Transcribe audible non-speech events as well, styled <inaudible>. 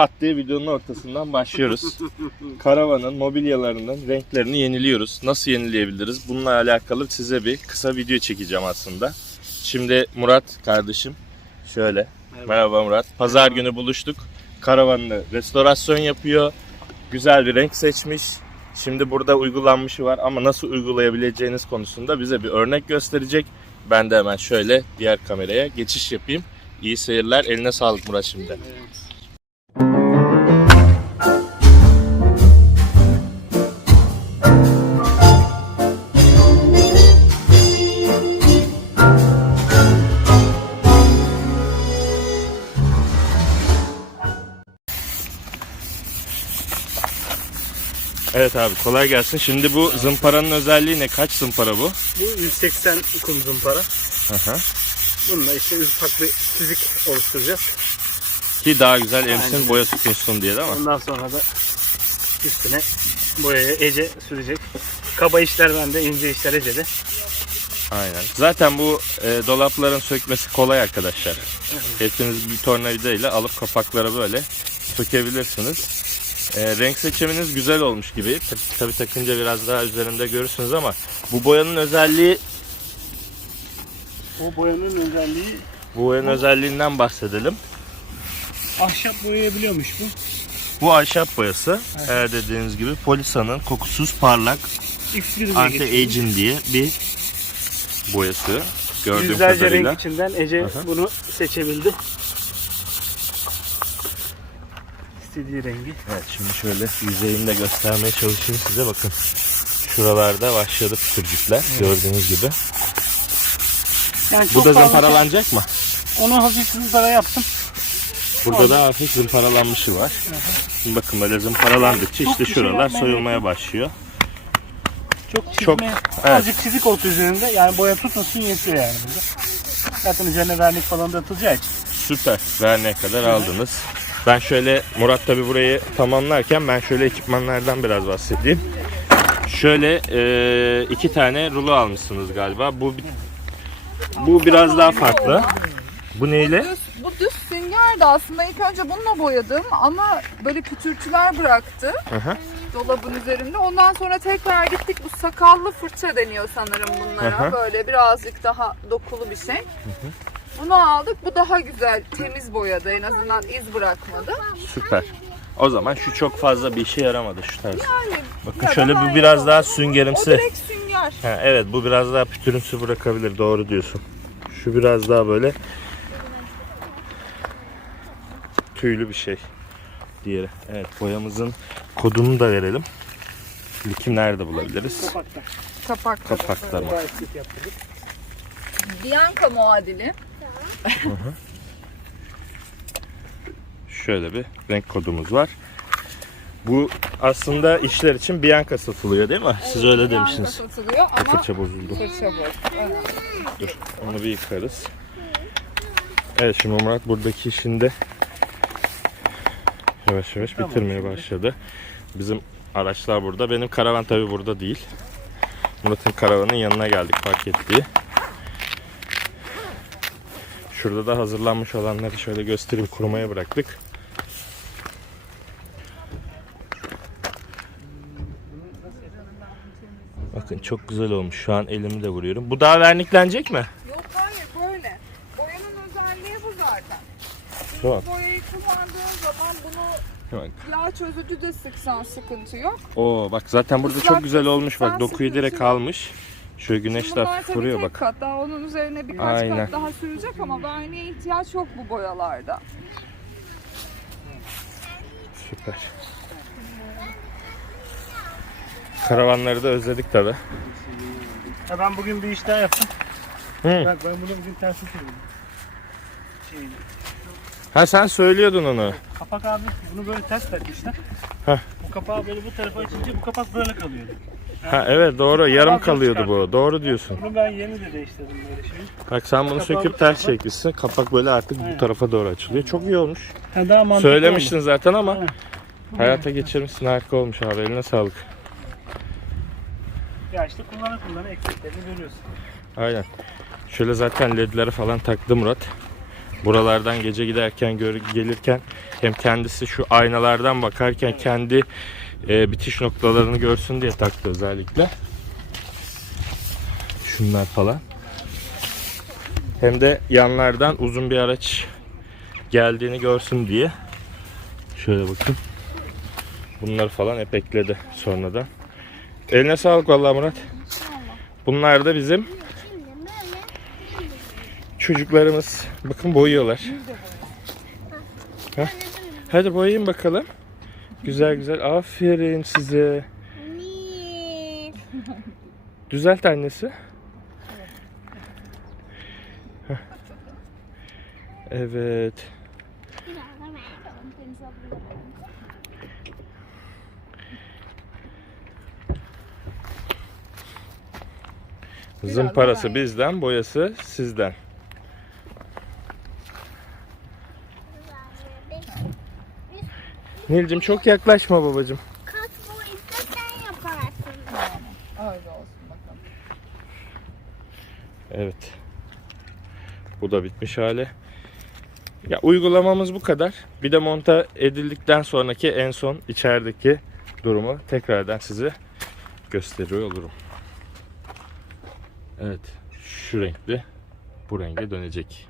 Pat diye videonun ortasından başlıyoruz. <laughs> Karavanın mobilyalarının renklerini yeniliyoruz. Nasıl yenileyebiliriz? Bununla alakalı size bir kısa video çekeceğim aslında. Şimdi Murat kardeşim şöyle. Merhaba, Murat. Pazar günü buluştuk. Karavanını restorasyon yapıyor. Güzel bir renk seçmiş. Şimdi burada uygulanmışı var ama nasıl uygulayabileceğiniz konusunda bize bir örnek gösterecek. Ben de hemen şöyle diğer kameraya geçiş yapayım. İyi seyirler. Eline sağlık Murat şimdi. Evet abi kolay gelsin. Şimdi bu zımparanın özelliği ne? Kaç zımpara bu? Bu 180 kum zımpara. Aha. Bununla işte ufak bir çizik oluşturacağız. Ki daha güzel emsin Aynen. boya tutunsun diye değil mi? Ondan sonra da üstüne boyayı Ece sürecek. Kaba işler bende, ince işler Ece'de. Aynen. Zaten bu e, dolapların sökmesi kolay arkadaşlar. Hepiniz bir tornavida ile alıp kapakları böyle sökebilirsiniz. E, renk seçiminiz güzel olmuş gibi. Tabi tabii takınca biraz daha üzerinde görürsünüz ama bu boyanın özelliği, O boyanın özelliği bu boyanın özelliğinden bahsedelim. ahşap boyayabiliyormuş bu. Bu ahşap boyası eğer dediğiniz gibi Polisa'nın kokusuz parlak X1 diye geçiyor. anti-aging diye bir boyası gördüğüm Yüzlerce kadarıyla. renk içinden Ece bunu seçebildi. İstediği rengi. Evet şimdi şöyle yüzeyini de göstermeye çalışayım size bakın. Şuralarda başladı pütürcükler gördüğünüz gibi. Yani Bu da zımparalanacak mı? şey- Onu hafif zımpara yaptım. Burada da hafif zımparalanmışı var. Şimdi bakın böyle zımparalandıkça Çok işte şuralar soyulmaya başlıyor. Çok çizme, Çok, evet. azıcık çizik oldu üzerinde. Yani boya tutmasın yetiyor yani burada. Zaten üzerine vernik falan da atılacağı için. Süper. Verneğe kadar aldınız. Ben şöyle Murat tabi burayı tamamlarken ben şöyle ekipmanlardan biraz bahsedeyim. Şöyle e, iki tane rulo almışsınız galiba. Bu bu biraz daha farklı. Bu neyle? Düz, bu düz süngerdi aslında ilk önce bununla boyadım ama böyle pütürtüler bıraktı Aha. Dolabın üzerinde. Ondan sonra tekrar gittik bu sakallı fırça deniyor sanırım bunlara. Aha. Böyle birazcık daha dokulu bir şey. Bunu aldık. Bu daha güzel, temiz boyadı. En azından iz bırakmadı. Süper. O zaman şu çok fazla bir işe yaramadı şu tarz. Yani Bakın ya şöyle bu biraz daha o süngerimsi. direkt sünger. Ha, evet bu biraz daha pütürümsü bırakabilir. Doğru diyorsun. Şu biraz daha böyle tüylü bir şey. Diğeri. Evet boyamızın kodunu da verelim. Liki nerede bulabiliriz? Kapakta. Kapak. Kapakta mı? Bianca muadili. Şöyle bir renk kodumuz var. Bu aslında işler için Bianca satılıyor değil mi? Siz öyle Bianca demiştiniz. satılıyor ama fırça bozuldu. fırça bu. Aynen. Dur onu bir yıkarız. Evet şimdi Murat buradaki işinde yavaş yavaş Tamam, bitirmeye şimdi. başladı. Bizim araçlar burada. Benim karavan tabi burada değil. Murat'ın karavanın yanına geldik park ettiği. Şurada da hazırlanmış olanları şöyle göstereyim kurumaya bıraktık. Bakın çok güzel olmuş. Şu an elimi de vuruyorum. Bu daha verniklenecek mi? Yok hayır böyle. Boyanın özelliği bu zaten. Şu an. Bu boyayı kullandığın zaman bunu Bak. yağ çözücü de sıksan sıkıntı yok. Oo bak zaten burada çok Islak güzel olmuş bak dokuyu direkt sıkıntı yok. almış. Şöyle Bunlar hafif tabii vuruyor tek bak. kat daha onun üzerine birkaç Aynen. kat daha sürecek ama verniğe ihtiyaç yok bu boyalarda. Süper. Karavanları da özledik tabi. Ya ben bugün bir iş daha yaptım. Hı. Bak ben bunu bugün ters sürdüm. Şey, Ha sen söylüyordun onu. kapak abi bunu böyle ters takmışlar. Heh. Bu kapağı böyle bu tarafa açınca bu kapak böyle kalıyordu. Ha evet doğru yarım kalıyordu bu. Doğru diyorsun. Bunu ben yeni de değiştirdim böyle şeyi. Bak sen bunu söküp bu ters çekmişsin. Kapak böyle artık bu Aynen. tarafa doğru açılıyor. Çok iyi olmuş. Ha, daha mantıklı Söylemiştin oldu. zaten ama Aynen. hayata geçirmişsin. Harika olmuş abi. Eline sağlık. Ya işte kullana kullana eksiklerini görüyorsun. Aynen. Şöyle zaten ledleri falan taktı Murat. Buralardan gece giderken gör- gelirken hem kendisi şu aynalardan bakarken kendi e, bitiş noktalarını görsün diye taktı özellikle. Şunlar falan. Hem de yanlardan uzun bir araç geldiğini görsün diye. Şöyle bakın. Bunları falan hep ekledi sonradan. Eline sağlık vallahi Murat. Bunlar da bizim çocuklarımız. Bakın boyuyorlar. Heh. Hadi boyayın bakalım. Güzel güzel. Aferin size. Düzelt annesi. Evet. Zımparası bizden, boyası sizden. Nilcim çok yaklaşma babacım. Kat boyu da sen yaparsın. Öyle olsun bakalım. Evet. Bu da bitmiş hali. Ya uygulamamız bu kadar. Bir de monta edildikten sonraki en son içerideki durumu tekrardan size gösteriyor olurum. Evet. Şu renkli bu renge dönecek.